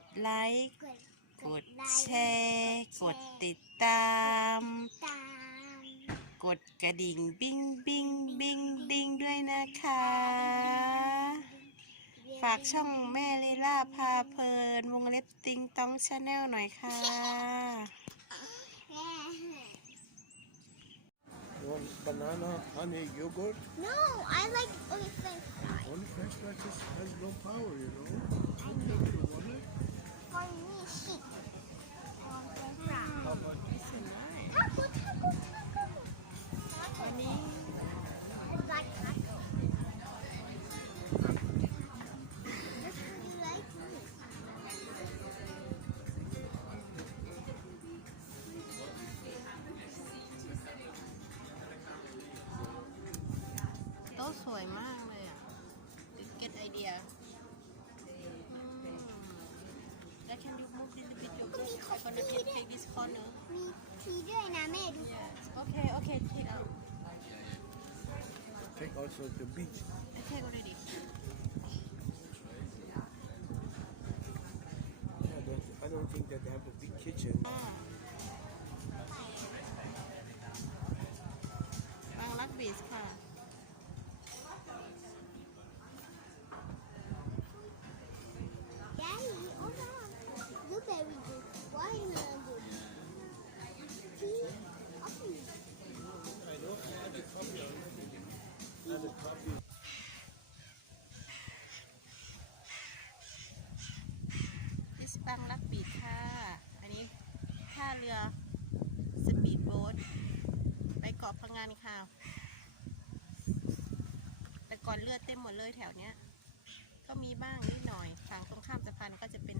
ดไลค์กดแชร์กดติดตาม กดกระดิ่งบิ้งบิ้งบิ้งดิ้งด้วยนะคะ ฝากช่องแม่ลีลาพาเพลินวงเล็บติงต้องชาแนลหน่อยค่ะ You want banana, honey, yogurt? No, I like only French fries. Only French fries has no power, you know. Okay, you want it? For me, sheep. French fries. How about Taco, taco, taco. วันนี้ I like taco. That's how you like me. โต๊ะสวยมากเลยอ่ะ get ideaแล้ว can you move little bit your girl I'm gonna take this corner มีทีด้วยนะแม่ดู okay okay take out take also the beach? I take already Yeah, I don't think that they have a big kitchen. บางรักบีชค่ะ Daddy, hold on. Blueberry juice, watermelon juice. Tea, coffee. I know, I had a coffee already. I had a coffee. this บางรักบีชค่ะ อันนี้ท่าเรือสปีดโบ๊ทไปเกาะพังงานค่ะ แต่ก่อนเรือเต็มหมดเลยแถวเนี้ย ก็มีบ้างนิดหน่อยฝั่งตรงข้ามสะพานก็จะเป็น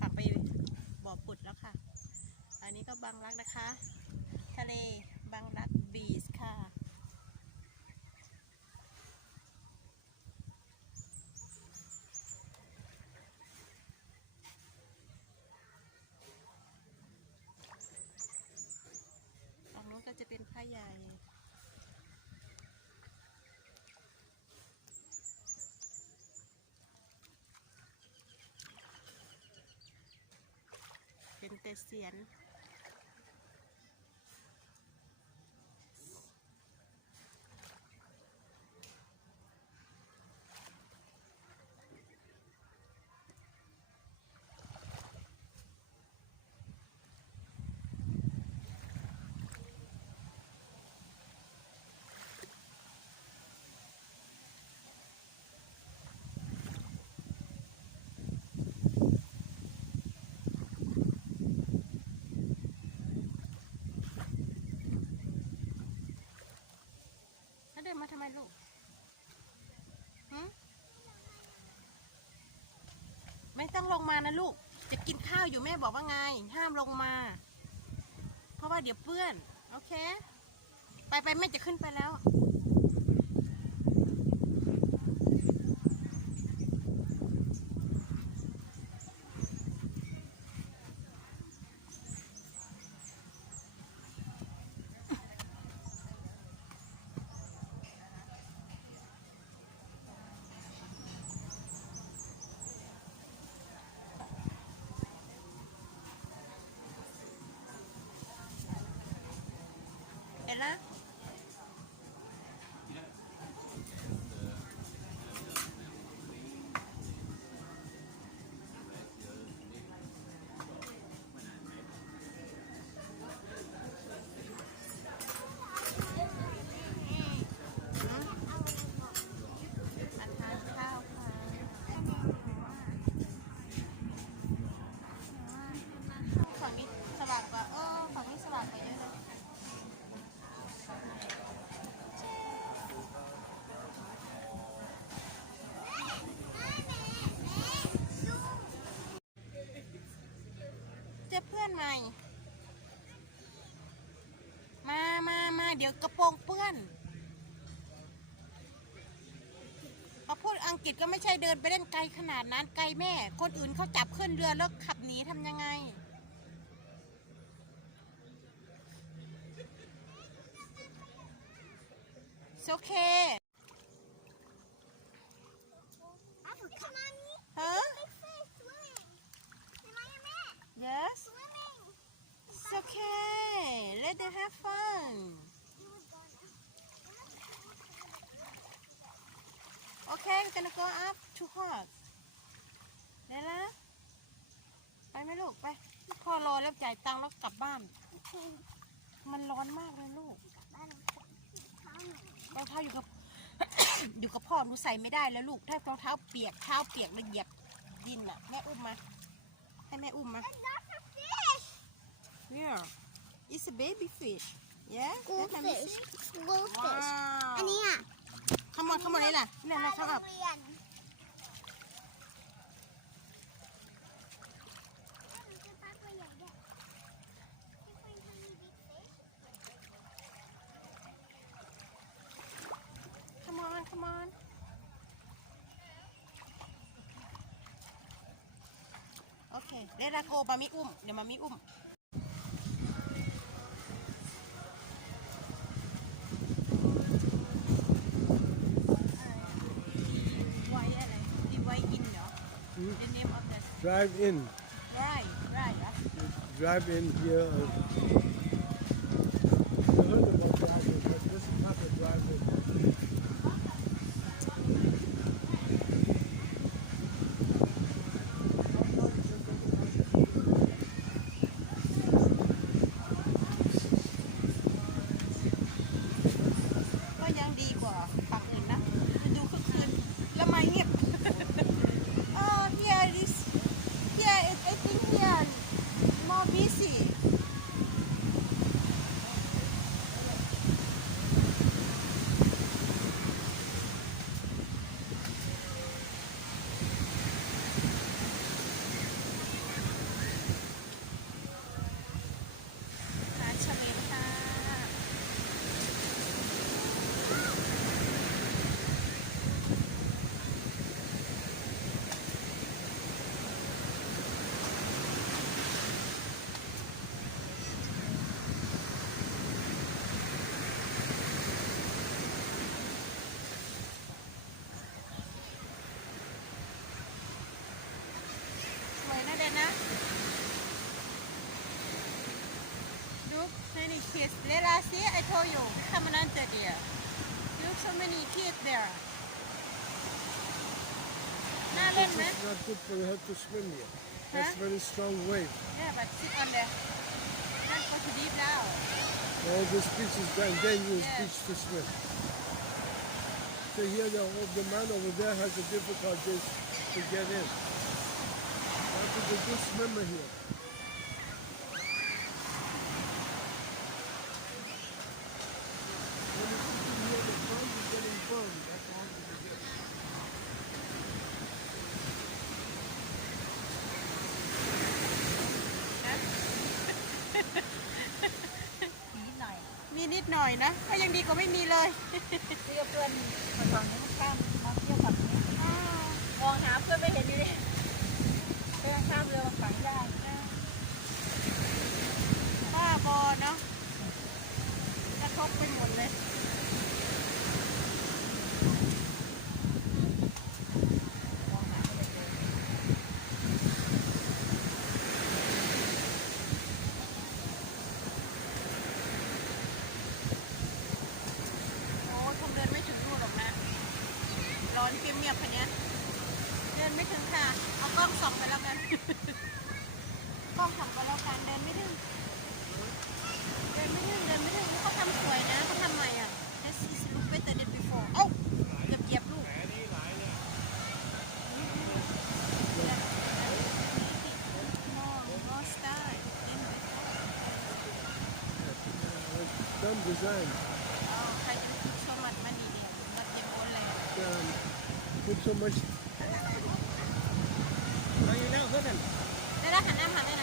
ฝั่งไปบ่อปุดแล้วค่ะ อันนี้ก็บางรักนะคะ ทะเลบางรักบีชค่ะฝั่งนู้นก็จะเป็นผ้าใหญ่เป็นแต่เสียนแล้วเดินมาทำไมลูกหืมไม่ต้องลงมานะลูก จะกินข้าวอยู่แม่บอกว่าไง ห้ามลงมา เพราะว่าเดี๋ยวเปื้อน โอเค ไปแม่จะขึ้นไปแล้ว เห็นละอันทานข้าวค่ะฝั่งนี้สว่างกว่าฝั่งนี้สว่างกว่าเยอะเลย เจอเพื่อนใหม่ มาเดี๋ยวกระโปรงเปื้อนพอพูดอังกฤษก็ไม่ใช่เดินไปเล่นไกลขนาดนั้นไกลแม่ คนอื่นเขาจับขึ้นเรือแล้วขับหนีทำยังไง It's okay Come on, Huh? big fish, swim. have fun okay we're gonna go up to hot เดี๋ยวนะไปไหมลูกไปพ่อรอแล้วจ่ายตังค์แล้วกลับบ้าน มันร้อนมากเลยลูกรองเท้าอยู่กับ อยู่กับพ่อหนูใส่ไม่ได้แล้วลูกถ้ารองเท้าเปียกเท้าเปียกแล้วเหยียบดินอ่ะแม่อุ้มมาให้แม่อุ้มมา yeah it's a baby fish yeah goldfish goldfish อั อั น น นี้ นี้อ่ะ ขโมยเลยล่ะเนี่ยนะเขาแบบ โรงเรียน come on โอเคเดราโกมามิอุ้มเดี๋ยวมามิอุ้มไว้อะไรดีไว้อินเหรอ the name of the Drive in. right อ่ะ Drive in here. I heard about driving, but this is not a drive-in. ก็ยังดีกว่าฝั่งอื่นนะมันดูคึกคืนแล้วไม่เงียบ oh here is here I think here more busy ร้านชาเมนค่ะ สวยนะเด่นนะ Look many kids Lela see I told you come on under there Look so many kids there น่าเล่น This ไหม is not good for her to swim here. That's Huh? very strong wave. Yeah but sit on there not go too deep now All this beach is very dangerous Yes. beach to swim. So here the man over there has the difficulties to get in. That's a good swimmer here. When he's sitting here, the front is getting burned. That's all he can get. นิดหน่อย มีนิดหน่อยนะก็ยังดีกว่าไม่มีเลย เพื่อเพื่อนมาฝั่งนี้ข้ามมาเที่ยวฝั่งนี้มองหาเพื่อนไม่เห็นเลยเพื่อนข้ามเรือมาฝั่งได้ บ้าบอเนาะกระทบไปหมดเลยโอ้คงเดินไม่ถึงนู่นหรอกนะ ร้อนเงียบๆคันนี้ยเดินไม่ถึงค่ะ เอากล้องส่องไปแล้วกัน กล้องส่องไปแล้วกันเดินไม่ถึง เดินไม่ถึงเขาทำสวยนะเขาทำใหม่อ่ะ This is look better than before เอ้าเกือบเหยียบลูก No no style in before Some design. อ๋อใครจะไปสมัครมันดีเนี่ยมันเย็นบนเลย Put so much. ได้แล้วหันหน้ามาได้ไหน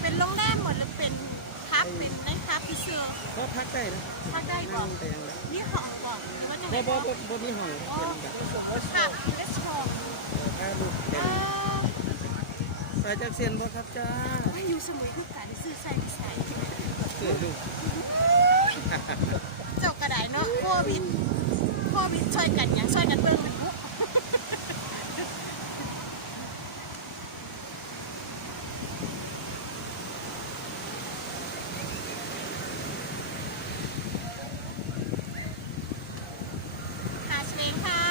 เป็นโรงแรมหมดหรือเป็นพักเป็นนะครับพี่เสือ ก็พักได้นะ พักได้ก่อน แต่ยังไง นี่ห้องก่อนหรือว่าจะ บ่ ให้ บ่ ห้อง บ่มีห้อง อ๋อ เป็นแบบ ค่ะเลสห้อง แค่ลูกเต็ อ๋ ม อ ใส่จักเซียนบ่ครับจ้า ไม่อยู่สมุยคือกันซื้อใส่ไม่ใส่ เสื้อลูก เจ้ากระไดเนาะโควิดช่วยกันอย่างช่วยกันเบิ่งเป็นปุ๊หาเฉลงค่ะ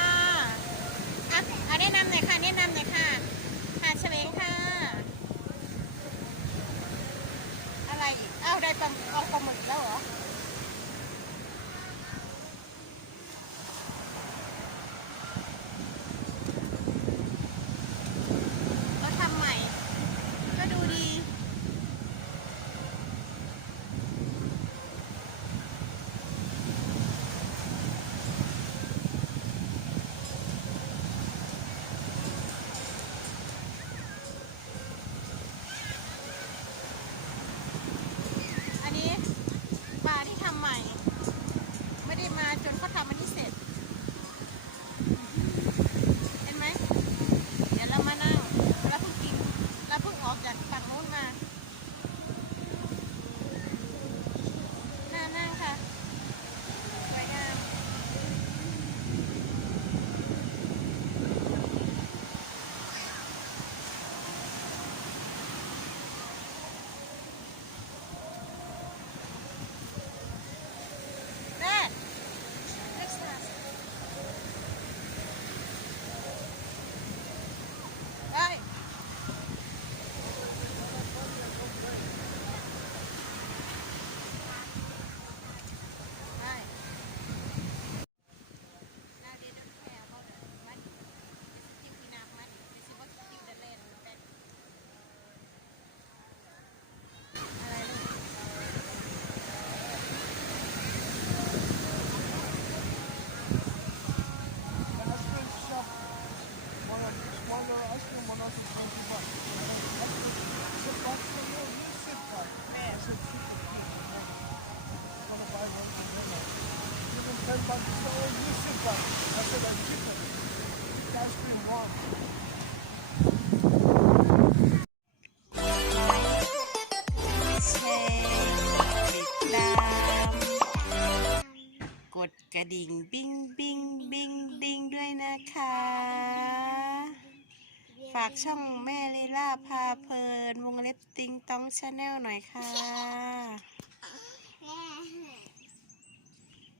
อ่ะแนะนำหน่อยค่ะแนะนำหน่อยค่ะหาเฉลงค่ะอะไรอีกอ้าวได้ปลาเอาปลาหมึกแล้วเหรอเราทำใหม่ก็ดูดีอันนี้ปลาที่ทำใหม่ไม่ได้มาจนเขาทำอันนี้เสร็จเห็นไหมเดี๋ยวเรามานั่งเราเพิ่งกินเราเพิ่งออกจากฝั่งนู้นมาน่านั่งค่ะสวยงามแม่เล็กซ์ได้ได้Now they don't care about the money. They still enough money. They still want to keep the land back. อะไรลูก Ice cream shop. One of smaller ice cream, one of $20. Sit back for you. You sit back. I said, sit back. Want to buy one for dinner. Give him $10. So you sit back. I said, I keep it. The ice cream warm. แชร์ติดตามกดกระดิ่งบิ้งบิ้งบิ้งดิ้งด้วยนะคะ ฝากช่องแม่ลีลาพาเพลินวงเล็บติงต้องชาแนลหน่อยค่ะ